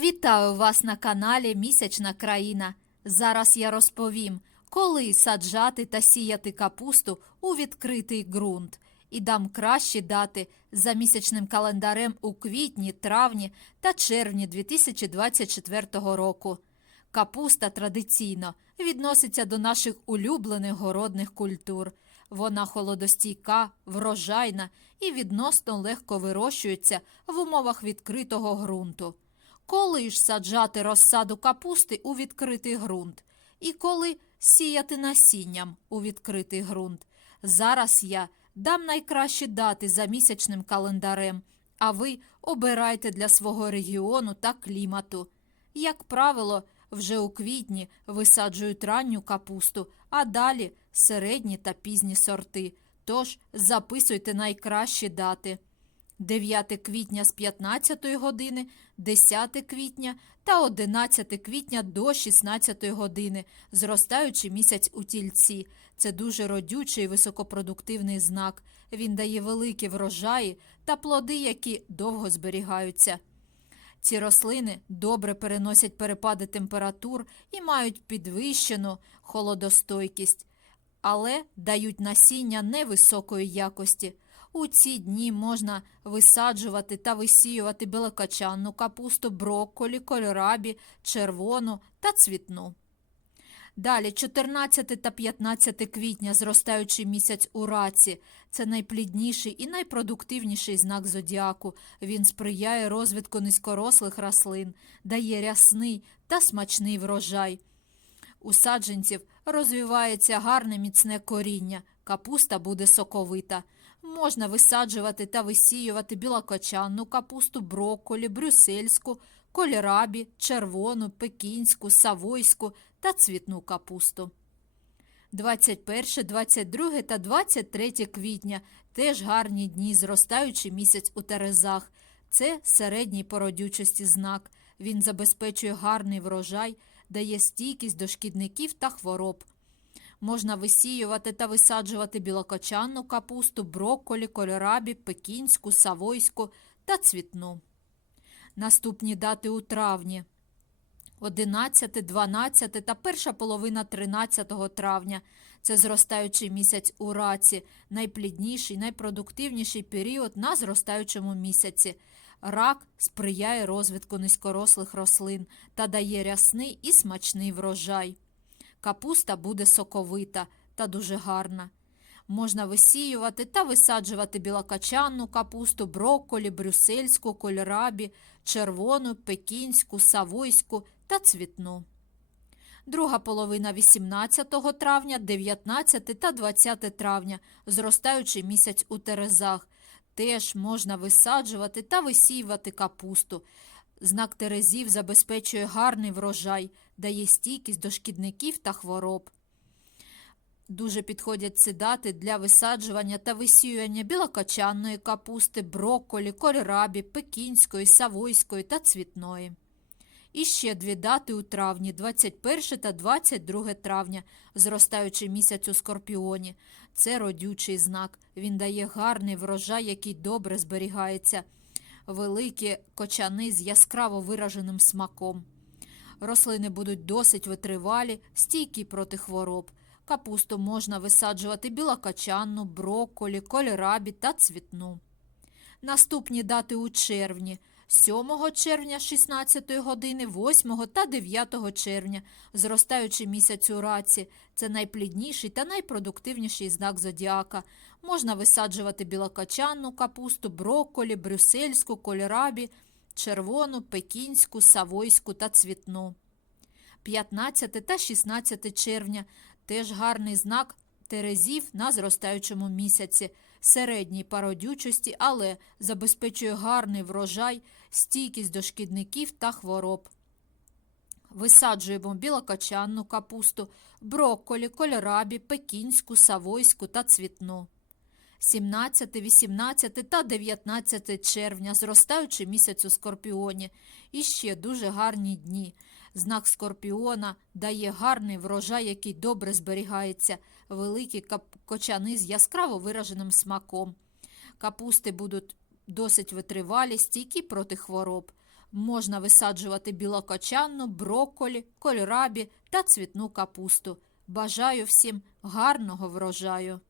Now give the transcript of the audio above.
Вітаю вас на каналі Місячна країна. Зараз я розповім, коли саджати та сіяти капусту у відкритий ґрунт і дам кращі дати за місячним календарем у квітні, травні та червні 2024 року. Капуста традиційно відноситься до наших улюблених городних культур. Вона холодостійка, врожайна і відносно легко вирощується в умовах відкритого ґрунту. Коли ж саджати розсаду капусти у відкритий ґрунт? І коли сіяти насінням у відкритий ґрунт? Зараз я дам найкращі дати за місячним календарем, а ви обирайте для свого регіону та клімату. Як правило, вже у квітні висаджують ранню капусту, а далі середні та пізні сорти. Тож записуйте найкращі дати. 9 квітня з 15 години, 10 квітня та 11 квітня до 16 години, зростаючи місяць у тільці. Це дуже родючий високопродуктивний знак. Він дає великі врожаї та плоди, які довго зберігаються. Ці рослини добре переносять перепади температур і мають підвищену холодостойкість, але дають насіння невисокої якості. У ці дні можна висаджувати та висіювати білокачанну капусту, брокколі, кольорабі, червону та цвітну. Далі 14 та 15 квітня, зростаючий місяць у раці. Це найплідніший і найпродуктивніший знак зодіаку. Він сприяє розвитку низькорослих рослин, дає рясний та смачний врожай. У саджанців розвивається гарне міцне коріння, капуста буде соковита. Можна висаджувати та висіювати білокочанну капусту, брокколі, брюссельську, кольорабі, червону, пекінську, савойську та цвітну капусту. 21, 22 та 23 квітня теж гарні дні, зростаючий місяць у терезах. Це середній по родючості знак. Він забезпечує гарний врожай, дає стійкість до шкідників та хвороб. Можна висіювати та висаджувати білокочанну капусту, брокколі, кольорабі, пекінську, савойську та цвітну. Наступні дати у травні. 11, 12 та перша половина 13 травня. Це зростаючий місяць у раці, найплідніший, найпродуктивніший період на зростаючому місяці. Рак сприяє розвитку низькорослих рослин та дає рясний і смачний врожай. Капуста буде соковита та дуже гарна. Можна висіювати та висаджувати білокачанну капусту, брокколі, брюссельську, кольорабі, червону, пекінську, савойську та цвітну. Друга половина 18 травня, 19 та 20 травня, зростаючий місяць у терезах. Теж можна висаджувати та висіювати капусту. Знак терезів забезпечує гарний врожай, дає стійкість до шкідників та хвороб. Дуже підходять цідати для висаджування та висіювання білокочанної капусти, брокколі, кольорабі, пекінської, савойської та цвітної. І ще дві дати у травні 21 та 22 травня, зростаючий місяць у скорпіоні. Це родючий знак. Він дає гарний врожай, який добре зберігається. Великі кочани з яскраво вираженим смаком. Рослини будуть досить витривалі, стійкі проти хвороб. Капусту можна висаджувати білокачанну, брокколі, кольорабі та цвітну. Наступні дати у червні. 7 червня 16 години, 8 та 9 червня, зростаючий місяць у раці. Це найплідніший та найпродуктивніший знак зодіака. Можна висаджувати білокачанну капусту, брокколі, брюссельську, кольорабі, червону, пекінську, савойську та цвітну. 15 та 16 червня теж гарний знак терезів на зростаючому місяці, середній по родючості, але забезпечує гарний врожай, стійкість до шкідників та хвороб. Висаджуємо білокочанну капусту, брокколі, кольорабі, пекінську, савойську та цвітну. 17, 18 та 19 червня, зростаючий місяць у скорпіоні. І ще дуже гарні дні. Знак скорпіона дає гарний врожай, який добре зберігається, великі кочани з яскраво вираженим смаком. Капусти будуть досить витривалі, стійкі проти хвороб. Можна висаджувати білокочанну, брокколі, кольрабі та цвітну капусту. Бажаю всім гарного врожаю!